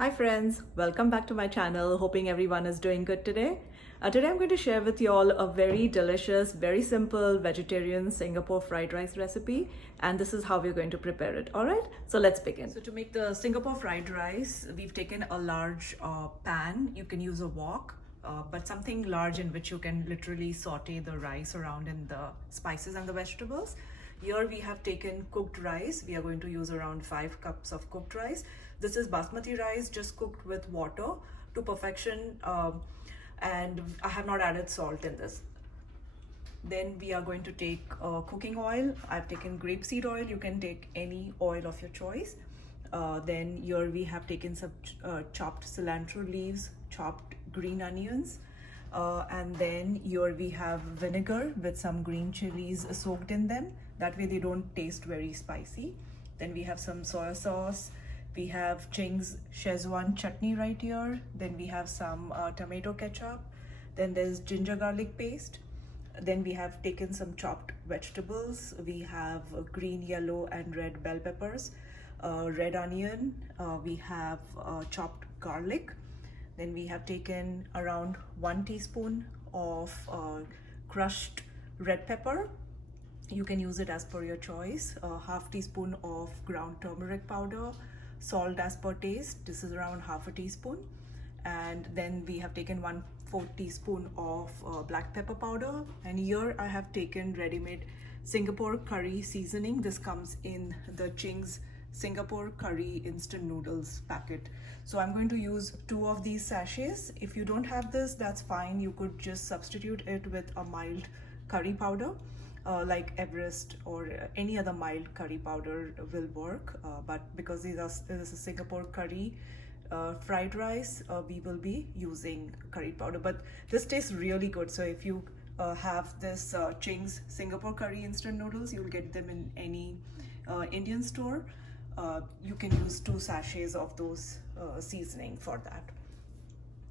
Hi friends, welcome back to my channel. Hoping everyone is doing good today. Today I'm going to share with you all a very delicious, very simple vegetarian Singapore fried rice recipe, and this is how we're going to prepare it. All right, so let's begin. So to make the Singapore fried rice, we've taken a large pan. You can use a wok, but something large in which you can literally saute the rice around in the spices and the vegetables. Here we have taken cooked rice. We are going to use around 5 cups of cooked rice. This is basmati rice just cooked with water to perfection, and I have not added salt in this. Then we are going to take cooking oil. I've taken grapeseed oil. You can take any oil of your choice. Then here we have taken some chopped cilantro leaves, chopped green onions, and then here we have vinegar with some green chilies soaked in them. That way they don't taste very spicy. Then we have some soy sauce. We have Ching's Szechuan chutney right here. Then we have some tomato ketchup. Then there's ginger garlic paste. Then we have taken some chopped vegetables. We have green, yellow, and red bell peppers, red onion. We have chopped garlic. Then we have taken around 1 teaspoon of crushed red pepper. You can use it as per your choice. Half teaspoon of ground turmeric powder, salt as per taste. This is around half a teaspoon. And then we have taken 1/4 teaspoon of black pepper powder. And here I have taken ready-made Singapore curry seasoning. This comes in the Ching's Singapore curry instant noodles packet. So I'm going to use 2 of these sachets. If you don't have this, that's fine. You could just substitute it with a mild curry powder. Like Everest or any other mild curry powder will work, but because this is a Singapore curry fried rice, we will be using curry powder, but this tastes really good. So if you have this Ching's Singapore curry instant noodles, you'll get them in any Indian store. You can use 2 sachets of those seasoning for that.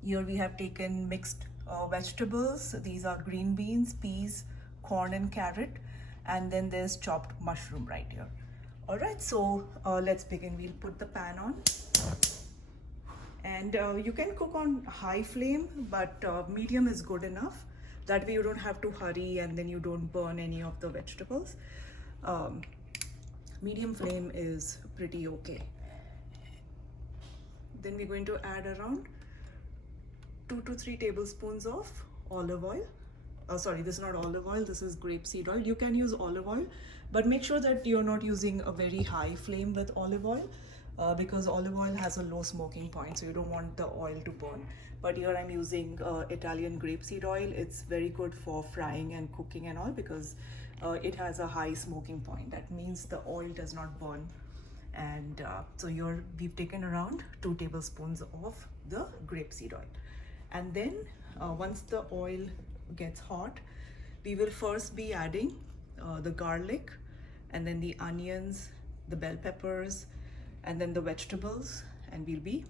Here we have taken mixed vegetables. These are green beans, peas, corn, and carrot, and then there's chopped mushroom right here. All right, so let's begin. We'll put the pan on, and you can cook on high flame, but medium is good enough. That way you don't have to hurry and then you don't burn any of the vegetables. Medium flame is pretty okay. Then we're going to add around 2 to 3 tablespoons of olive oil. Sorry, this is not olive oil, this is grapeseed oil. You can use olive oil, but make sure that you're not using a very high flame with olive oil, because olive oil has a low smoking point, so you don't want the oil to burn. But here I'm using Italian grapeseed oil. It's very good for frying and cooking and all, because it has a high smoking point. That means the oil does not burn. And so here we've taken around 2 tablespoons of the grapeseed oil. And then once the oil gets hot, we will first be adding the garlic, and then the onions, the bell peppers, and then the vegetables, and we'll be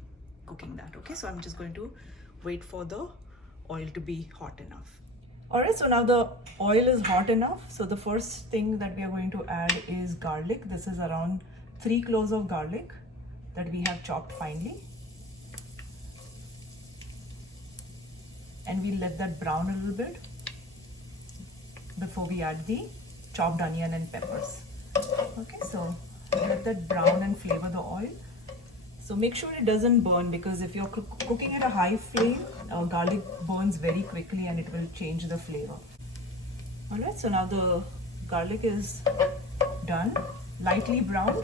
cooking that. Okay, so I'm just going to wait for the oil to be hot enough. All right, so now the oil is hot enough. So the first thing that we are going to add is garlic. This is around 3 cloves of garlic that we have chopped finely. And we'll let that brown a little bit before we add the chopped onion and peppers. Okay, so let that brown and flavor the oil. So make sure it doesn't burn, because if you're cooking at a high flame, garlic burns very quickly and it will change the flavor. All right, so now the garlic is done, lightly browned.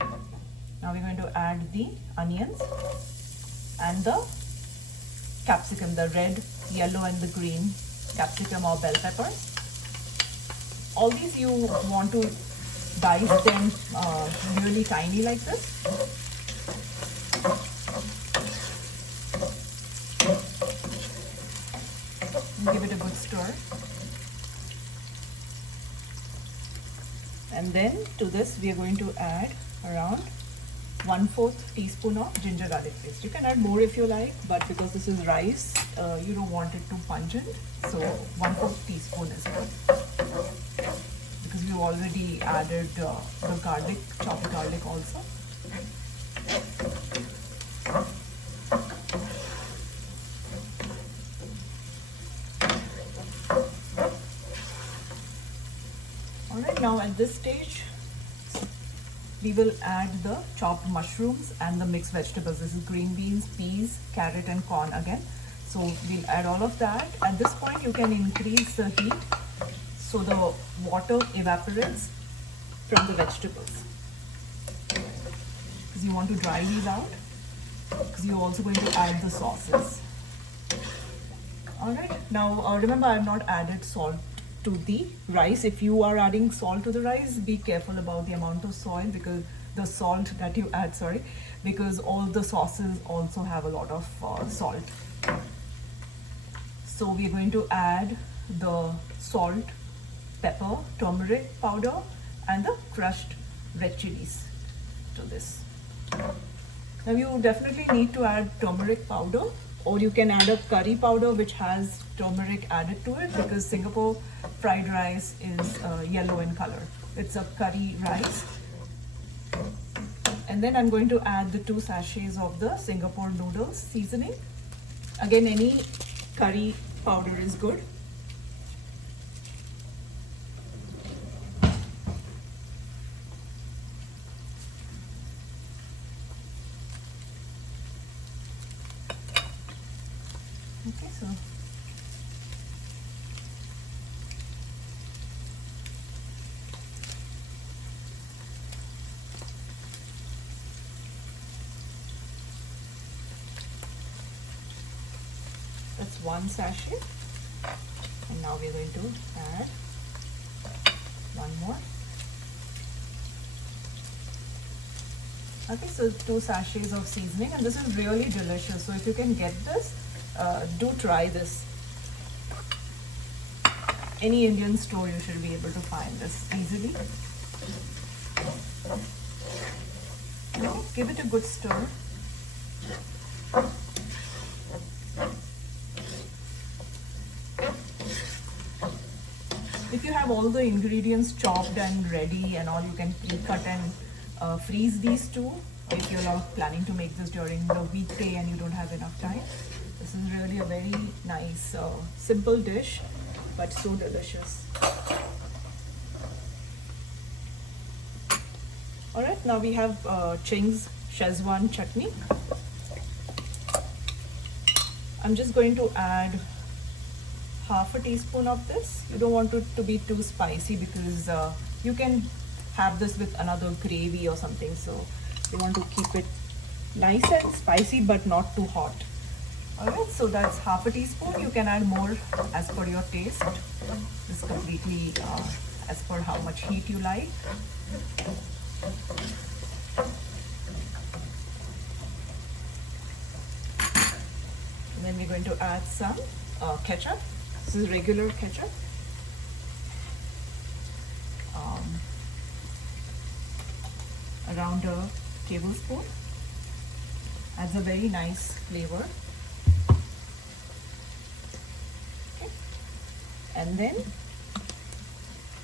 Now we're going to add the onions and the capsicum, the red, yellow, and the green capsicum or bell peppers. All these you want to dice them really tiny like this. And give it a good stir. And then to this we are going to add around 1/4 teaspoon of ginger garlic paste. You can add more if you like, but because this is rice, you don't want it too pungent, so 1/4 teaspoon is good. Because we already added the garlic, chopped garlic also. now at this stage, we will add the chopped mushrooms and the mixed vegetables. This is green beans, peas, carrot and corn again. So we'll add all of that. At this point you can increase the heat so the water evaporates from the vegetables. Because you want to dry these out, because you're also going to add the sauces. Alright, now remember I have not added salt to the rice. If you are adding salt to the rice, be careful about the amount of salt, because the salt that you add, because all the sauces also have a lot of salt. So we are going to add the salt, pepper, turmeric powder and the crushed red chilies to this. Now you definitely need to add turmeric powder, or you can add a curry powder which has turmeric added to it, because Singapore fried rice is yellow in color. It's a curry rice. And then I'm going to add the 2 sachets of the Singapore noodles seasoning. Again, any curry powder is good. Okay, so that's 1 sachet, and now we're going to add 1 more. Okay, so 2 sachets of seasoning, and this is really delicious. So if you can get this, do try this. Any Indian store you should be able to find this easily. Now give it a good stir. If you have all the ingredients chopped and ready and all, you can pre-cut and freeze these too. If you're not planning to make this during the weekday and you don't have enough time. This is really a very nice, simple dish, but so delicious. Alright, now we have Ching's Szechuan chutney. I'm just going to add half a teaspoon of this. You don't want it to be too spicy, because you can have this with another gravy or something. So you want to keep it nice and spicy, but not too hot. Alright, so that's half a teaspoon. You can add more as per your taste. This is completely as per how much heat you like. And then we're going to add some ketchup. This is regular ketchup. Around a tablespoon. Adds a very nice flavor. Okay. And then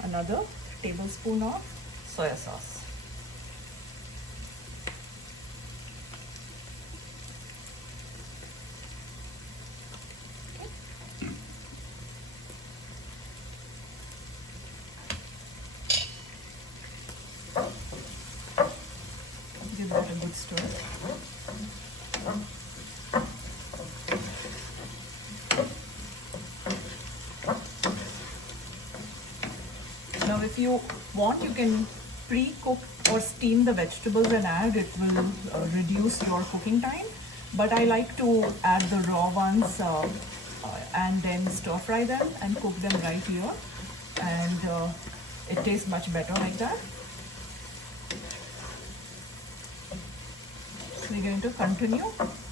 another tablespoon of soya sauce. Give that a good stir. Now if you want, you can pre-cook or steam the vegetables and add. It will reduce your cooking time, but I like to add the raw ones and then stir fry them and cook them right here, and it tastes much better like that. We're going to continue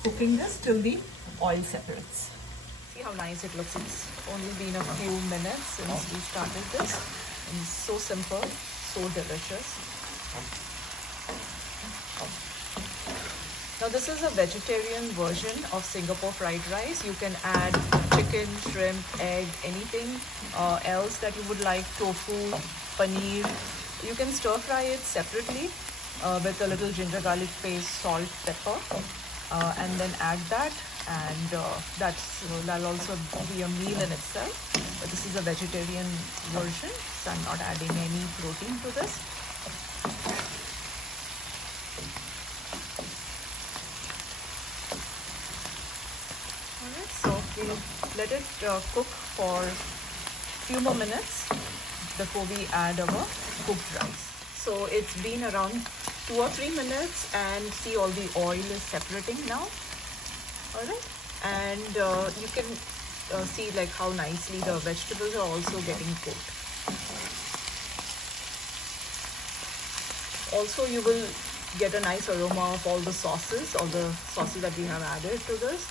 cooking this till the oil separates. See how nice it looks. It's only been a few minutes since we started this. And it's so simple, so delicious. Now this is a vegetarian version of Singapore fried rice. You can add chicken, shrimp, egg, anything else that you would like, tofu, paneer. You can stir fry it separately with a little ginger garlic paste, salt, pepper, and then add that and that'll also be a meal in itself. But this is a vegetarian version, so I'm not adding any protein to this. Alright, so we'll let it cook for a few more minutes before we add our cooked rice. So it's been around 2 or 3 minutes, and see, all the oil is separating now. Alright, and you can see like how nicely the vegetables are also getting cooked. Also, you will get a nice aroma of all the sauces that we have added to this.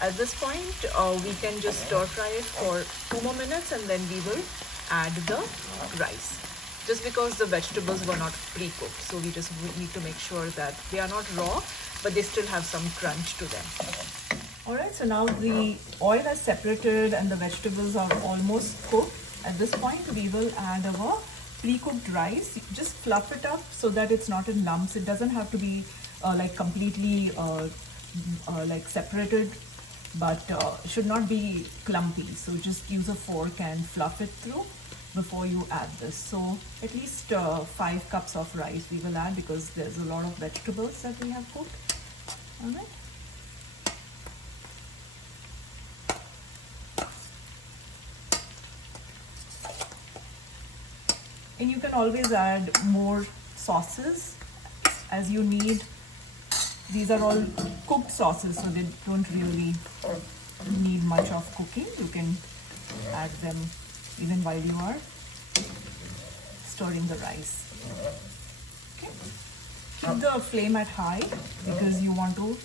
At this point, we can just stir fry it for 2 more minutes, and then we will add the rice. Just because the vegetables were not pre-cooked, so we just need to make sure that they are not raw, but they still have some crunch to them. Alright, so now the oil has separated and the vegetables are almost cooked. At this point, we will add our pre-cooked rice. Just fluff it up so that it's not in lumps. It doesn't have to be like completely like separated, but should not be clumpy. So just use a fork and fluff it through before you add this. So at least 5 cups of rice we will add, because there's a lot of vegetables that we have cooked. All right. And you can always add more sauces as you need. These are all cooked sauces, so they don't really need much of cooking. You can add them even while you are stirring the rice. Okay. Keep the flame at high, because you want to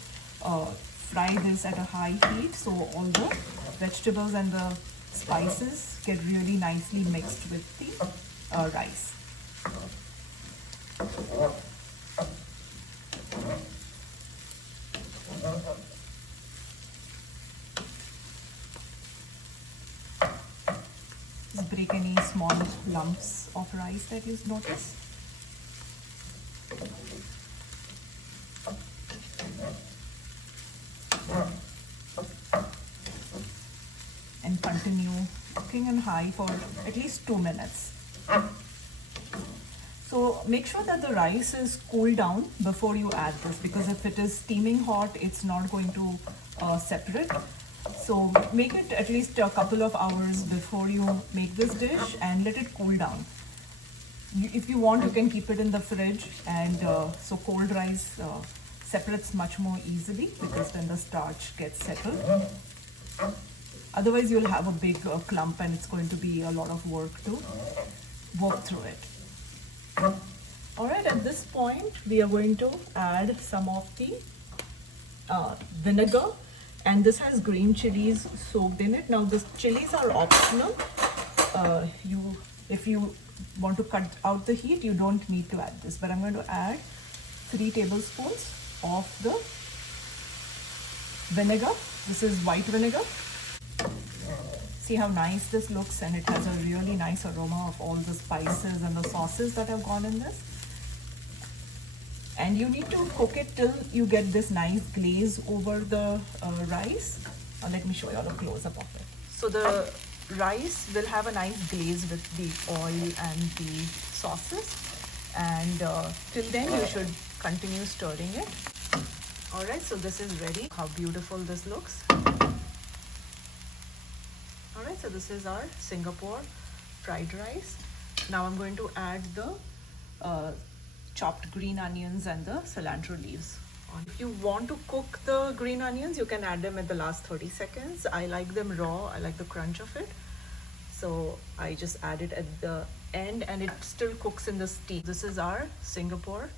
fry this at a high heat, so all the vegetables and the spices get really nicely mixed with the rice. Just break any small lumps of rice that you notice. And continue cooking on high for at least 2 minutes. So make sure that the rice is cooled down before you add this, because if it is steaming hot, it's not going to separate. So make it at least a couple of hours before you make this dish and let it cool down. If you want, you can keep it in the fridge, and so cold rice separates much more easily, because then the starch gets settled. Otherwise, you'll have a big clump, and it's going to be a lot of work to work through it. Alright, at this point, we are going to add some of the vinegar, and this has green chilies soaked in it. Now, the chilies are optional. If you want to cut out the heat, you don't need to add this, but I'm going to add 3 tablespoons of the vinegar. This is white vinegar. See how nice this looks, and it has a really nice aroma of all the spices and the sauces that have gone in this. And you need to cook it till you get this nice glaze over the rice. Let me show you all a close-up of it. So the rice will have a nice glaze with the oil and the sauces, and till then you should continue stirring it. Alright, so this is ready. How beautiful this looks. Alright, so this is our Singapore fried rice. Now I'm going to add the chopped green onions and the cilantro leaves. If you want to cook the green onions, you can add them at the last 30 seconds. I like them raw. I like the crunch of it. So I just add it at the end, and it still cooks in the steam. This is our Singapore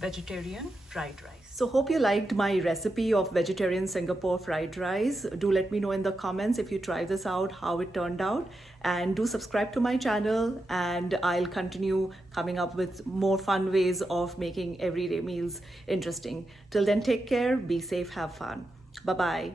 vegetarian fried rice. So hope you liked my recipe of vegetarian Singapore fried rice. Do let me know in the comments if you try this out, how it turned out, and do subscribe to my channel, and I'll continue coming up with more fun ways of making everyday meals interesting. Till then, take care, be safe, have fun. Bye-bye.